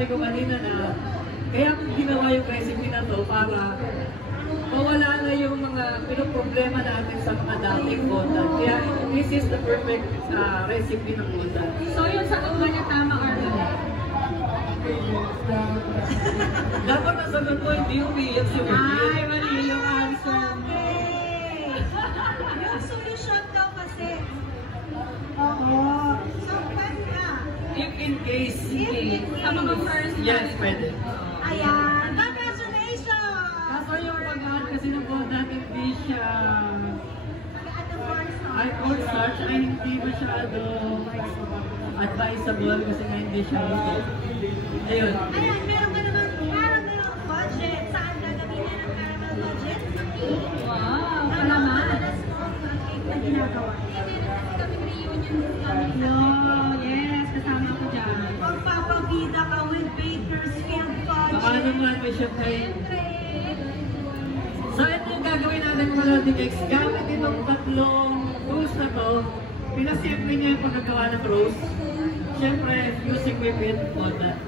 sinasabi ko kanina na kaya kung ginawa yung recipe na to para mawala na yung mga pinoproblema natin sa mga dating bondan. Kaya this is the perfect recipe ng bondan. So yung sagot ba niya tama or mali? Dapat nasagot ko, hindi umiyak si Wendy. Ay, mali yung answer. Okay. Yung solusyon daw kasi. Oo. So, pwede na. If in case, Sa mga first yes, pwede. Ayan. Congratulations! Kaso yung pag-add kasi ng bondan, hindi siya ay cornstarch ay hindi masyado advisable kasi nga hindi siya ayun. Ayan, meron ka naman caramel budget. Saan gagamitin ang caramel budget? Wow, Ano palaman. madalas mo ang cake na ginagawa? No, yes, kasama ko dyan. Magpapabida ka with Bakersfield Baka budget. naman may champagne. So ito yung gagawin natin mga loading cakes. Gamit itong tatlong rules na to, pinasimple niya yung pagkagawa ng roast. Siyempre, using whipped bondan.